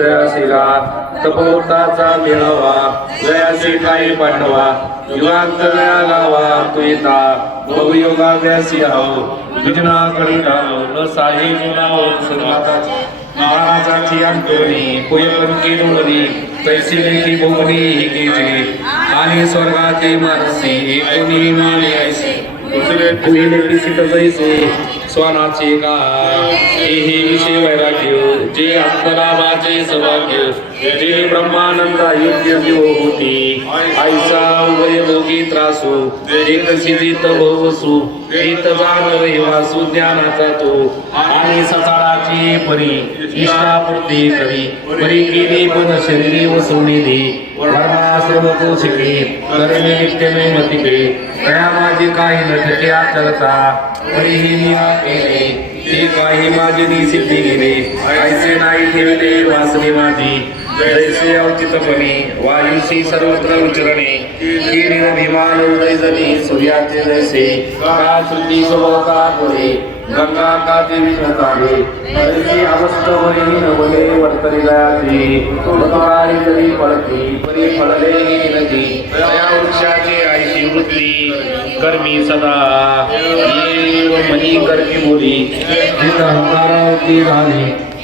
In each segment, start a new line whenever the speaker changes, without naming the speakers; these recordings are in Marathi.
जयाशिला तपोताचा जयाशी काही पांडवा युगांत लावा गावा बहुयोगा बहुयोगाभ्यासी हाव विजना करिता न साही गुणाव सर्वाताची अंतोनी तैसी लेखी ही आणि स्वर्गाची मानसी एकोणी माने दुसरे पुढील पिसित जैसे स्वानाचे का हे विषय वैराग्य. जे अंतरामाचे सौभाग्य जे ब्रह्मानंदा योग्य जीव होती आईचा उभय भोगी त्रासू एक सिद्धित भोवसू एक जाणवे वासू ज्ञानाचा तो आणि सकाळाची परी इष्टापूर्ती करी परी केली पण शरीरी वसवणी दे धर्माश्रम तो पोषके कर्मे नित्य मतिके कया माझे काही नटके आचरता तरीही मी केले ते काही माझे सिद्धी गेले ऐसे वासने माझी जैसे अवचितपणे वायुशी सर्वत्र विचरणे किरीन विमान उदय जनी सूर्याचे जैसे का शुद्धी स्वभावता पुढे गंगा का देवी नकाले तरी अवस्थ वरी नवले वर्तरी गयाची तुकाळी तरी पडती परी फळले नदी त्या वृक्षाची आईची वृत्ती कर्मी सदा येव मनी कर्मी बोली जित हंकारावती राणी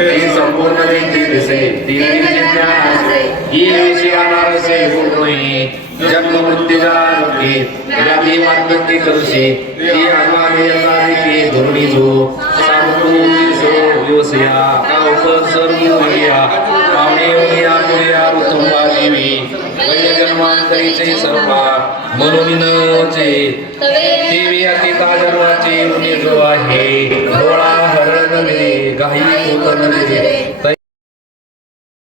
ही संपूर्ण देती दिसे देवीचे ज्ञान ही विषयानार से पूर्णही जन्म मृत्यू जाणते व्याधी मार्गती करशी ती आत्माने येणारी ती धोरणी जो सांगतो सो योसया कावक सर्व हरिया पावणे ऋतुंबा देवी वैय जन्मांतरीचे सर्वा मनोविनचे देवी अतिता जन्माचे ऋणी जो आहे. डोळा गाही पोतन नवे